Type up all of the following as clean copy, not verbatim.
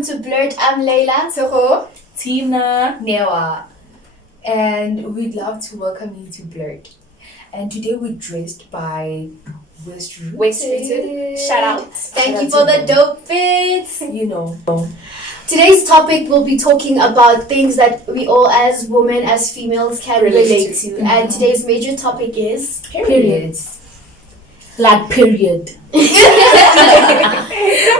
welcome to BLURT. I'm Layla. Toho. Tina. Newa. And we'd love to welcome you to BLURT. And today we're dressed by West Rooted. Shout out. Thank you for the dope fits. You know. Today's topic will be talking about things that we all as women, as females can relate to. Mm-hmm. And today's major topic is Periods. Like period.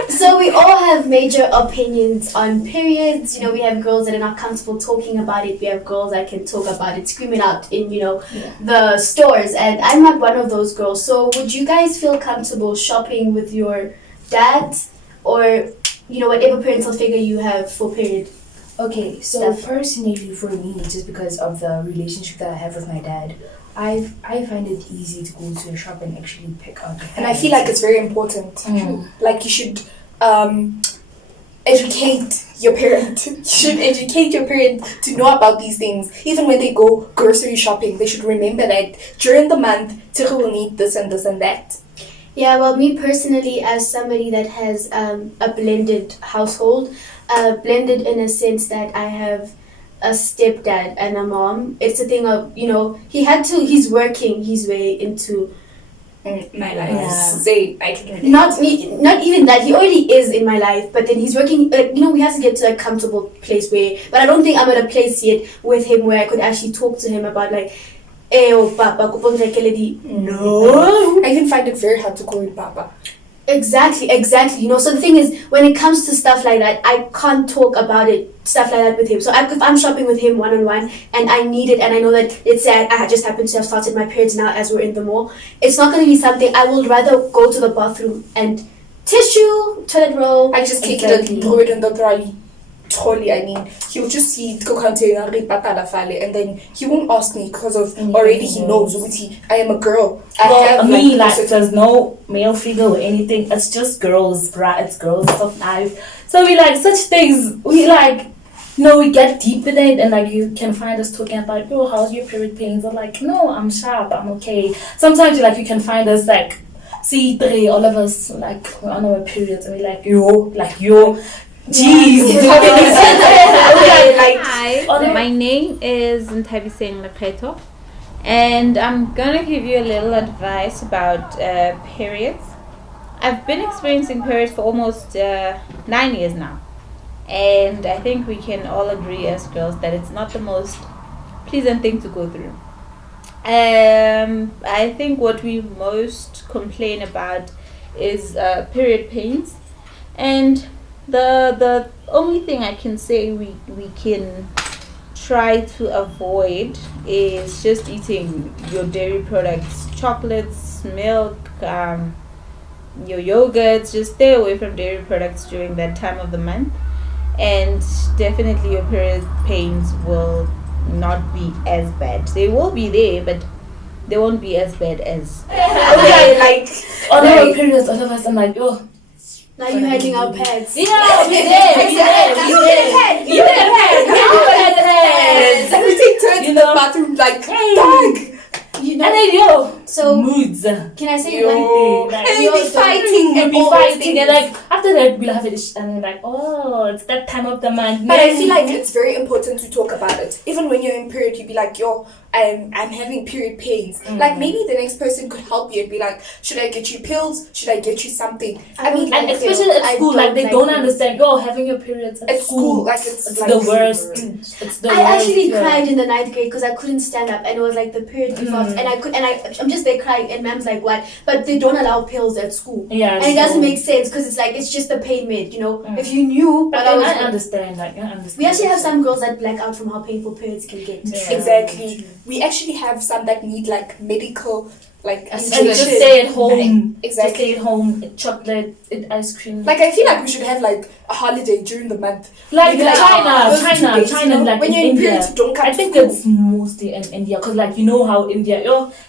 So we all have major opinions on periods. You know, we have girls that are not comfortable talking about it. We have girls that can talk about it, scream it out in, the stores. And I'm not one of those girls. So would you guys feel comfortable shopping with your dad or, whatever parental figure you have for period? Okay, so personally for me, just because of the relationship that I have with my dad, I find it easy to go to a shop and actually pick out. And I feel like it's very important. Like you should educate your parent. You should educate your parent to know about these things. Even when they go grocery shopping, they should remember that during the month, Tico will need this and this and that. Yeah, well, me personally, as somebody that has a blended household, blended in a sense that I have a stepdad and a mom. It's a thing of, he's working his way into my life. Yeah. Say, I can relate. Not even that. He already is in my life, but then he's working. We have to get to a comfortable place where. But I don't think I'm at a place yet with him where I could actually talk to him about like, Papa, no. I even find it very hard to call him Papa. Exactly. So the thing is, when it comes to stuff like that, I can't talk about stuff like that with him. So if I'm shopping with him one-on-one and I need it and I know that it's I just happen to have started my periods now as we're in the mall, it's not going to be something I will rather go to the bathroom and tissue, toilet roll. I just take it and throw it in the trolley. Totally, I mean, he'll just see the container and then he won't ask me because of already he knows I am a girl. There's no male figure or anything. It's just girls, bruh. It's girls of life. So we like such things. We like, we get deep in it, and like you can find us talking about, how's your period pains? I'm like, no, I'm sharp, I'm okay. Sometimes you can find us like C3, all of us like we're on our periods, and we're like yo. Jeez. Hi, my name is Ntabiseng Lekheto, and I'm gonna give you a little advice about periods. I've been experiencing periods for almost 9 years now, and I think we can all agree as girls that it's not the most pleasant thing to go through. I think what we most complain about is period pains, and the only thing I can say we can try to avoid is just eating your dairy products, chocolates, milk, your yogurts. Just stay away from dairy products during that time of the month, and definitely your period pains will not be as bad. They will be there, but they won't be as bad as on our periods. All of us, I'm like, now you're handing out pads. Yeah, we did. You had pads. And we take turns in the bathroom like, dog. And then so moods. Can I say one thing? Like, and we'll be fighting and like after that we'll have it and then like, it's that time of the month. But I feel like it's very important to talk about it. Even when you're in period, you'd be like, I'm having period pains. Like maybe the next person could help you and be like, should I get you pills? Should I get you something? And especially at school, like they don't understand. Having your periods at school, like it's like the worst. It's the worst. I actually cried in the 9th grade because I couldn't stand up, and it was like the period before, and I'm just there crying, and mom's like, what? But they don't allow pills at school. Yeah, and it doesn't make sense because it's just the pain med, If you knew, but I understand. We actually have some girls that black out from how painful periods can get. Yeah. Exactly. We actually have some that need like medical just stay at home. Exactly. Just stay at home, eat chocolate, eat ice cream. Like I feel like we should have like a holiday during the month. Like China, like when in you're in India. periods, you don't come I think to it's mostly in India, because like how India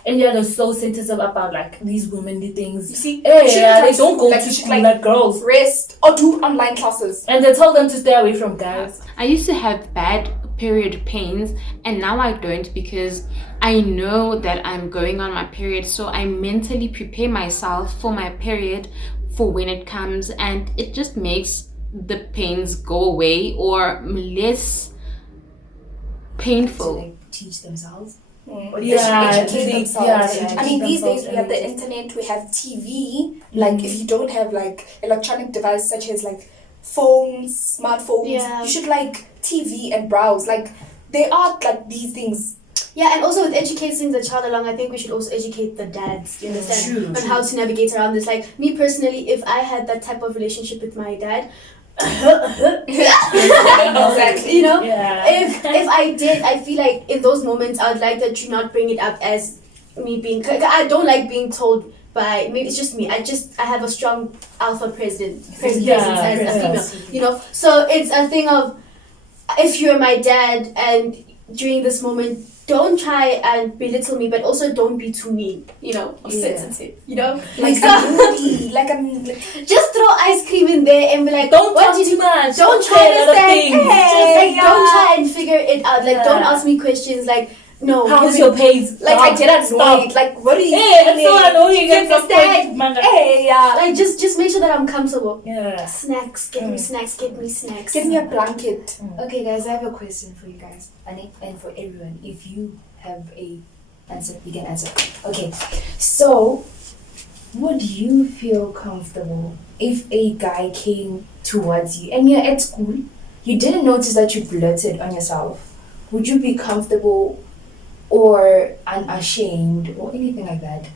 they're so sensitive about like these womanly things. You see, they don't go to school like girls. Rest or do online classes, and they tell them to stay away from guys. I used to have bad period pains, and now I don't, because I know that I'm going on my period, so I mentally prepare myself for my period for when it comes, and it just makes the pains go away or less painful. Like teach themselves. Educate themselves. Yeah, I mean, these days themselves we have the and internet, we have TV. Like, if you don't have like electronic devices such as like phones, smartphones, Yeah. you should like TV and browse. Like, there are like these things. Yeah, and also with educating the child along, I think we should also educate the dads, you understand, True, on true. how to navigate around this. Like, me personally, if I had that type of relationship with my dad, Exactly. you know, Yeah. if I did, I feel like in those moments, I would like that you not bring it up as me being, I don't like being told by, maybe it's just me, I have a strong alpha presence as a female, you know, so it's a thing of, if you're my dad and during this moment, don't try and belittle me, but also don't be too mean, you know, or sensitive, you know? Like, So- I'm moody. Like, I'm like, just throw ice cream in there and be like, Don't what talk did too you much. don't say try a to lot of say, things. just like yeah. don't try and figure it out. Like, don't Yeah. ask me questions like, no. How's your pace? like I get annoyed. Stop. Like, what are you Hey, it's so annoying. You At some understand? point, man. Hey, yeah. Like, just make sure that I'm comfortable. Yeah. Snacks, get me snacks, get me snacks. Give me a blanket. Okay, guys, I have a question for you guys, and for everyone. If you have a answer, you can answer. Okay, so would you feel comfortable if a guy came towards you and you're at school, you didn't notice that you blurted on yourself? Would you be comfortable or unashamed or anything like that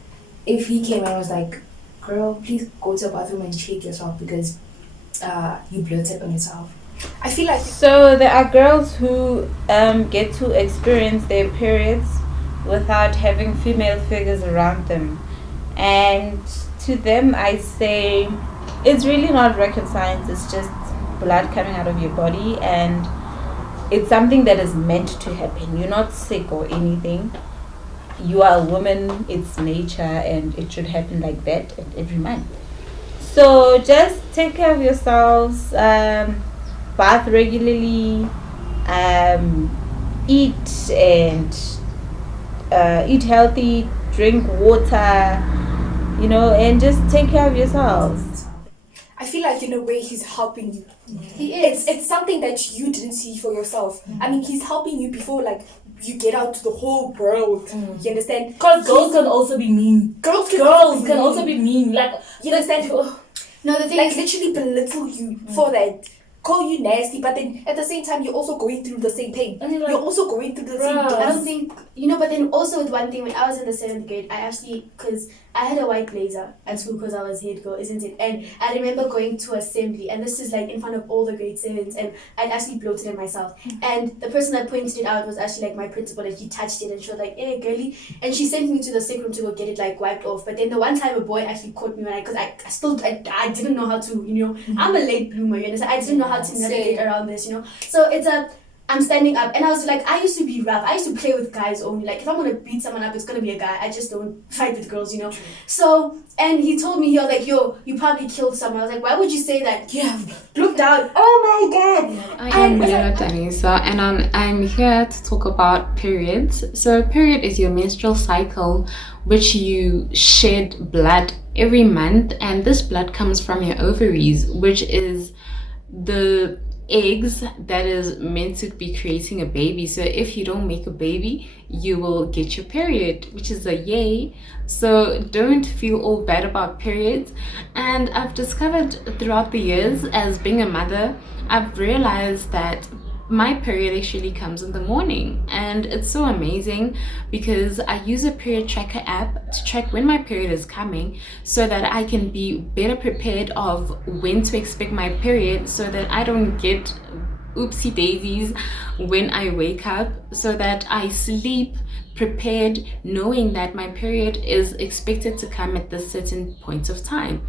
if he came and was like, girl, please go to the bathroom and check yourself because you blurted on yourself? I feel like So there are girls who get to experience their periods without having female figures around them, and to them I say it's really not rocket science. It's just blood coming out of your body, and it's something that is meant to happen. You're not sick or anything. You are a woman. It's nature, and it should happen like that every month. So just take care of yourselves. Bath regularly, eat and eat healthy, drink water, you know, and just take care of yourselves. I feel like in a way he's helping you. He is. It's something that you didn't see for yourself. I mean, he's helping you before like you get out to the whole world. You understand? Because girls can also be mean. Girls can also be mean. Like, You understand? No, the thing Like is, literally belittle you for that. Call you nasty, but then at the same time you're also going through the same pain. I mean, like, You're also going through the same I don't things. think, you know, but then also with one thing, when I was in the 7th grade, I actually, because I had a white blazer at school because I was head girl, isn't it? And I remember going to assembly, and this is like in front of all the grade 7s, and I'd actually bloated it myself. And the person that pointed it out was actually like my principal, and he touched it and she was like, hey, girly. And she sent me to the sick room to go get it like wiped off. But then the one time a boy actually caught me when because I didn't know how to, you know, I'm a late bloomer, you understand? I didn't know how to navigate around this, you know. So I'm standing up, and I was like, I used to be rough. I used to play with guys only. Like, if I'm gonna beat someone up, it's gonna be a guy. I just don't fight with girls, you know. So, and he told me, he was like, yo, you probably killed someone. I was like, why would you say that? Yeah, look down. Oh my god. I am BL.U.R.T Danisa, and I'm here to talk about periods. So period is your menstrual cycle, which you shed blood every month, and this blood comes from your ovaries, which is the eggs that is meant to be creating a baby. So if you don't make a baby, you will get your period, which is a yay. So don't feel all bad about periods. And I've discovered throughout the years as being a mother, I've realized that my period actually comes in the morning, and it's so amazing because I use a period tracker app to track when my period is coming so that I can be better prepared of when to expect my period, so that I don't get oopsie daisies when I wake up, so that I sleep prepared knowing that my period is expected to come at this certain point of time.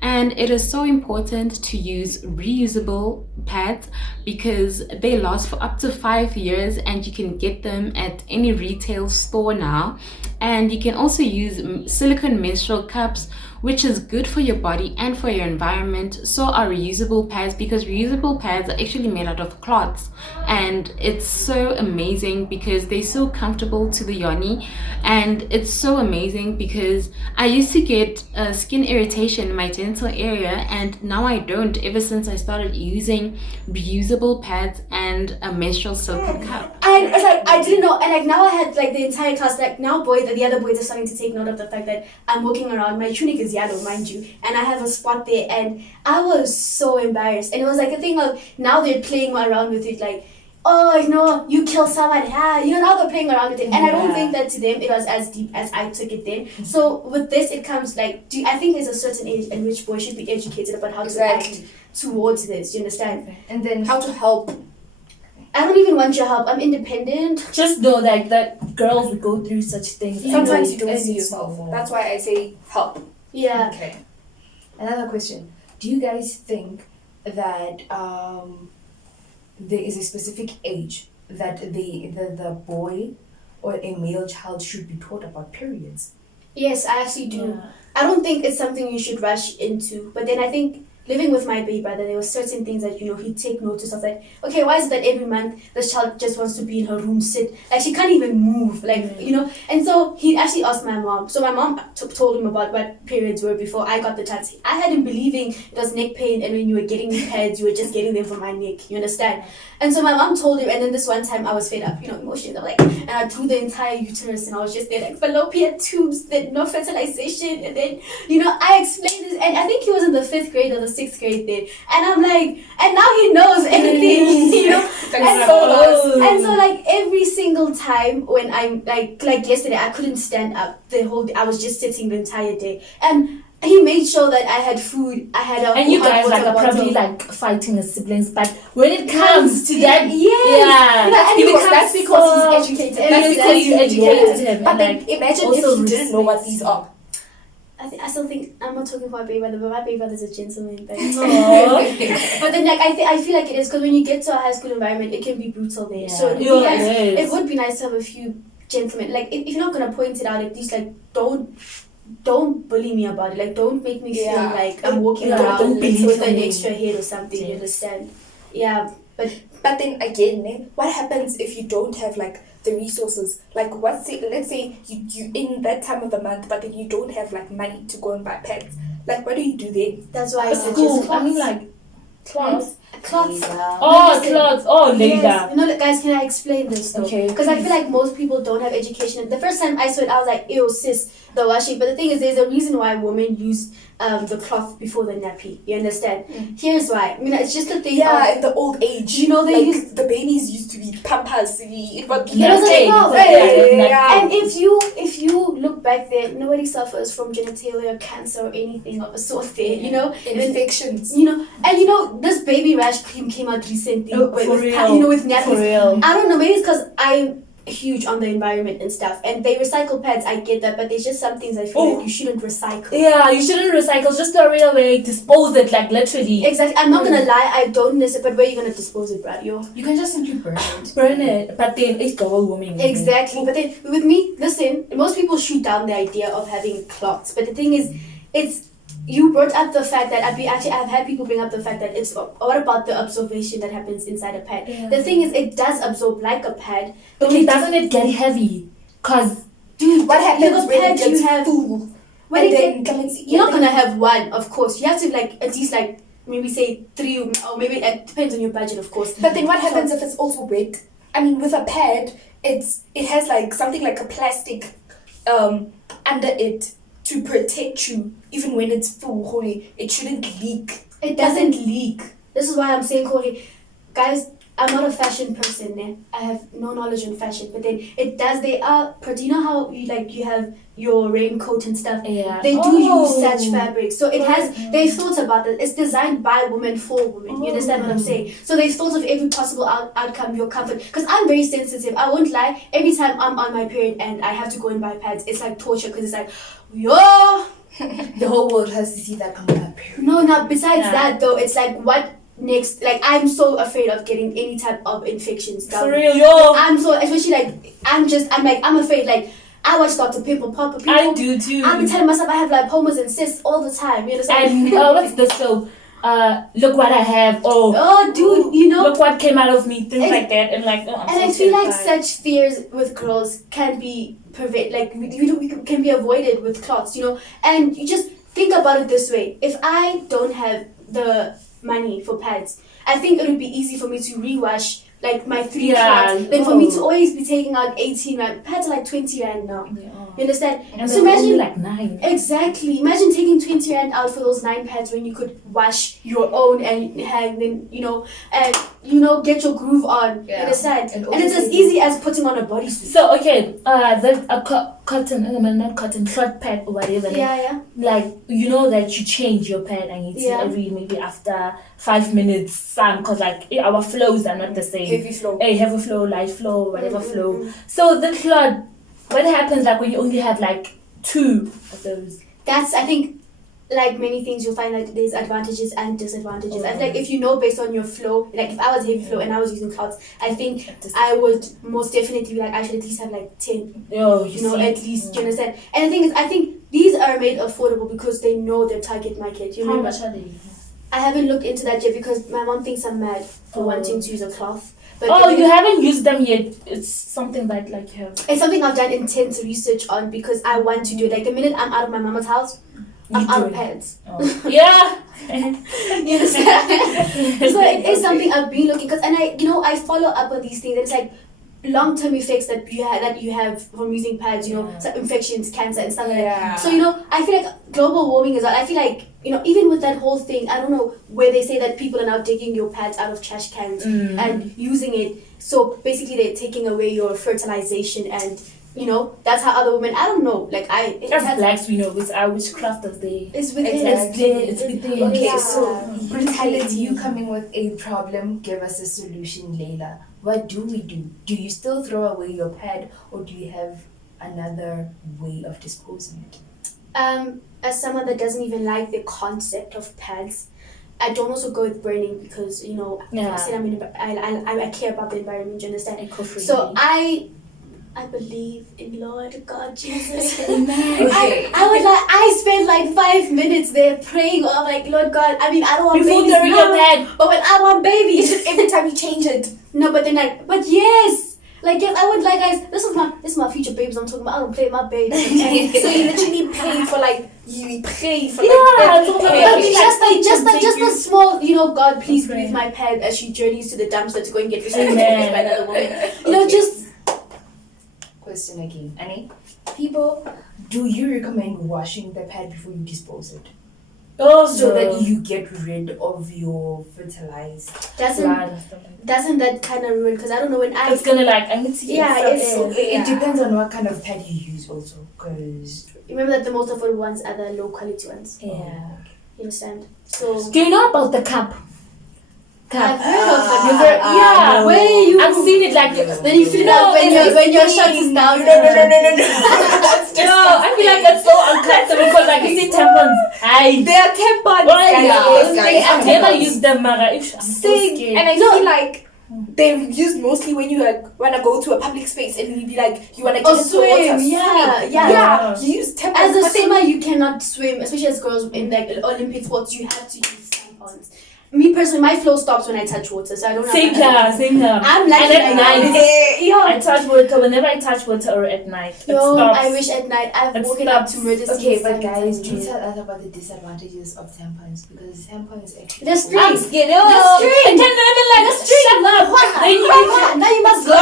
And it is so important to use reusable pads because they last for up to 5 years, and you can get them at any retail store now. And you can also use silicone menstrual cups, which is good for your body and for your environment. So are reusable pads, because reusable pads are actually made out of cloths, and it's so amazing because they're so comfortable to the the yoni, and it's so amazing because I used to get skin irritation in my genital area, and now I don't, ever since I started using reusable pads and a menstrual silicone cup. And it's like I didn't know, and like now I had like the entire class, like now the other boys are starting to take note of the fact that I'm walking around, my tunic is yellow, mind you, and I have a spot there, and I was so embarrassed. And it was like a thing of, now they're playing around with it, like, oh, you know, you kill someone, now they're playing around with it. And I don't think that to them it was as deep as I took it then. So with this, it comes like, I think there's a certain age in which boys should be educated about how to act towards this, you understand? And then How to help. I don't even want your help, I'm independent. Just know that girls will go through such things. Sometimes you don't and see it's yourself. normal. That's why I say help. Yeah. Okay. Another question. Do you guys think that there is a specific age that the boy or a male child should be taught about periods? Yes, I actually do. Yeah. I don't think it's something you should rush into. But then I think living with my baby brother, there were certain things that, he'd take notice of. Like, okay, why is it that every month this child just wants to be in her room, sit? Like, she can't even move. Like, And so he actually asked my mom. So my mom told him about what periods were before I got the chance. I had him believing it was neck pain, and when you were getting the pads, you were just getting them from my neck. You understand? And so my mom told him, and then this one time I was fed up, emotions. I'm like, and I threw the entire uterus, and I was just there like fallopian tubes, then no fertilization, and then I explained this, and I think he was in the 5th grade or the 6th grade then, and I'm like, and now he knows everything, and so like every single time when I'm like yesterday, I couldn't stand up the whole day. I was just sitting the entire day, and he made sure that I had food. I had a And you guys water are probably bottle. like fighting as siblings, but when it comes to that, That's because he's educated. That's because you educated him. But and, then like, imagine if also you didn't know what these are. I still think, I'm not talking for my baby brother, but my baby brother's a gentleman. But, Aw. but then I feel like it is, because when you get to a high school environment, it can be brutal there. Yeah. So it would, Yeah, be nice, it is. it would be nice to have a few gentlemen. Like, if you're not going to point it out, at least like don't bully me about it. Like, don't make me feel like I'm walking around don't believe with an me. extra head or something. You understand? Yeah, but then again, what happens if you don't have like the resources? Like, let's say you in that time of the month, but then you don't have like money to go and buy pads. Like, what do you do then? that's why I But suggest school, cloths. I mean like clothes. Cloths. Oh, Listen. clothes. Oh, Yes. later. Guys, can I explain this though? Okay. Because I feel like most people don't have education. The first time I saw it, I was like, ew, sis, the washing. But the thing is, there's a reason why women use the cloth before the nappy. You understand? Here's why. I mean, it's just a thing of, in the old age, they like used... the babies used to be pampers. It was It was a cloth. Yeah. And if you look back there, nobody suffers from genitalia cancer or anything of a sort there, infections. And this baby rash cream came out recently Oh, with for real. with nappies. For real. I don't know, maybe it's because I'm huge on the environment and stuff, and they recycle pads, I get that, but there's just some things I feel like you shouldn't recycle. Yeah, you shouldn't recycle. Just throw it away. Dispose it, like literally. Exactly. I'm not gonna lie, I don't miss it, but where are you gonna dispose it, bro? You can just simply burn it. Burn it. But then it's all woman. Exactly. But then with me, listen, most people shoot down the idea of having clots, but the thing is, you brought up the fact that I've had people bring up the fact that it's what about the absorption that happens inside a pad? Yeah. The thing is, it does absorb like a pad. Okay, doesn't it get heavy? Cause Dude, What happens little when it pads you gets have full? when And it then get, you're not gonna have one, of course. You have to at least maybe say 3, or maybe it depends on your budget, of course. But then what happens if it's also wet? I mean, with a pad, it has like something like a plastic under it to protect you even when it's full. Holy, it shouldn't leak. It doesn't leak. This is why I'm saying, Corey, guys, I'm not a fashion person, eh? I have no knowledge on fashion, but then it does. They are, you know how you have your raincoat and stuff. yeah. They do use such fabrics, so it has. They've thought about it. It's designed by women for women. You understand what I'm saying? So they've thought of every possible outcome, your comfort. Because I'm very sensitive. I won't lie. Every time I'm on my period and I have to go and buy pads, it's like torture. Because it's like, yo. The whole world has to see that I'm not period. No. Besides that, though, it's like what next? Like, I'm so afraid of getting any type of infections. For real, yo. I'm so, especially like I'm afraid. Like, I watch Dr. Pimple Popper. People, I do too. I've been telling myself I have lipomas and cysts all the time. You understand? And what's this? So look what I have. Oh, dude, look what came out of me. Things like that, and like, I'm and so I feel like terrified. such fears with girls can be can be avoided with cloths, And you just think about it this way: if I don't have the money for pads, I think it would be easy for me to rewash like my 3 cloths than for me to always be taking out 18 rand. Pads are like 20 rand now. Yeah. You understand? And so they're imagine only like 9. Exactly. Imagine taking 20 rand out for those 9 pads when you could wash your own and hang them, and get your groove on. Yeah. You understand? And And it's as easy as putting on a bodysuit. So okay, there's a cotton, not cotton, short pad or whatever. Yeah. Like that you change your pad and it's every maybe after 5 minutes, because like our flows are not the same. Heavy flow. Heavy flow, light flow, whatever flow. So the cloth, what happens like when you only have like 2 of those? That's, I think, like many things, you'll find that there's advantages and disadvantages. I feel like if you know based on your flow, like if I was heavy flow and I was using clouds, I think I would most definitely be like, I should at least have like 10. At least, you understand? And the thing is, I think these are made affordable because they know their target market. You How remember? much are they? I haven't looked into that yet because my mom thinks I'm mad for wanting to use a cloth. But you haven't used them yet. It's something that like you have. It's something I've done intense research on because I want to do it. Like the minute I'm out of my mama's house, I'm out of pads. Yeah. You understand? So it is something I've been looking and I follow up on these things. It's like long-term effects that you have from using pads. So infections, cancer, and stuff like that. So I feel like global warming is. I feel like even with that whole thing, I don't know where they say that people are now taking your pads out of trash cans and using it. So basically, they're taking away your fertilization and. That's how other women. I don't know. Like As blacks, we know it's our witchcraft of the. It's within. It's within. Okay, Yeah. so brutality, you coming with a problem, give us a solution, Layla. What do we do? Do you still throw away your pad or do you have another way of disposing it? As someone that doesn't even like the concept of pads, I don't also go with burning because I said I care about the environment. You understand? Eco-friendly. So I believe in Lord God Jesus. Okay. I spent like 5 minutes there praying. I'm like, Lord God. I mean, I don't want Before babies throwing your pad. but when I want babies, Every time you change it. no. But yes. Like yes, I would like guys. This is my future babes. I'm talking about. I don't play my babies. So you literally pay for you pay for just a small, God, please breathe my pad as she journeys to the dumpster to go and get recycled by another woman. Just. Question again. Annie, people, do you recommend washing the pad before you dispose it? So that you get rid of your fertilized Doesn't that kind of ruin? Because I don't know when I. It's gonna I need to get it depends on what kind of pad you use also. Because Remember that the most affordable ones are the low quality ones. Yeah. You understand? So. Do you know about the cup? I've heard of it. Yeah. Where you? I've seen it Then you feel out when your shot is down. No. I feel like that's so uncomfortable because you see tampons. They are tampons. Guys, I've never used them, Mara. I'm so Same. scared. And I feel like they're used mostly when you wanna go to a public space and you be you wanna get into the water. Yeah. You use tampons. As a swimmer, you cannot swim, especially as girls in Olympic sports. You have to use tampons. Me personally, my flow stops when I touch water, so I don't have. Same here. I'm like and at night. I I touch water whenever I touch water or at night. It No, stops. I wish at night I've It woken up stops. to murder scenes. Okay, but guys, do tell us about the disadvantages of tampons because tampons actually. The string. I'm scared. The string. I can't even The string. shut up. Then you Now you must go.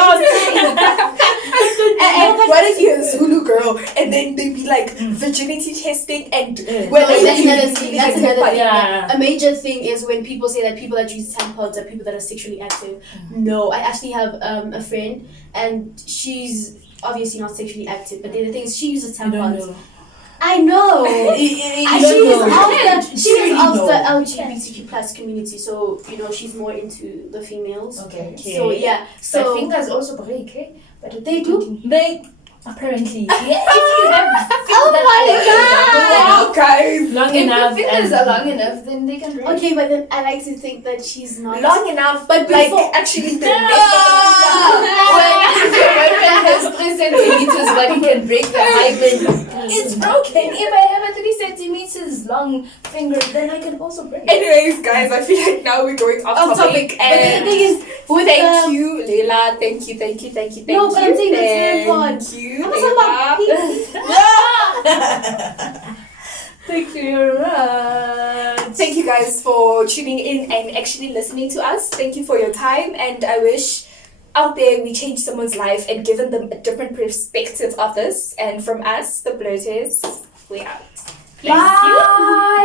And what if you're a Zulu girl and then they be virginity testing and whether That's you another thing. That's another thing. Yeah. A major thing is when people say that people that use tampons are people that are sexually active. No, I actually have a friend and she's obviously not sexually active, but the thing is she uses tampons. I know. She is of the LGBTQ plus community, so she's more into the females. Okay. So yeah. So But fingers also break, eh? But they do. They apparently. Yeah, if you have Oh my god! guys. Long if enough. the fingers are long enough, then they can break. Okay, but then I like to think that she's not Long enough, But before- actually the When your boyfriend has centimeters, but he can break the hymen. It's broken. If I have a 3 centimeters long finger, then I can also break it. Anyways, guys, I feel like now we're going off topic. But the thing is, with Thank you, Leila. Thank you. No, but I'm saying the third part. Thank you, I'm talking Leila. Thank you very much. Thank you guys for tuning in and actually listening to us. Thank you for your time, and I wish out there we changed someone's life and given them a different perspective of this. And from us, the BLURTers, we out. Bye.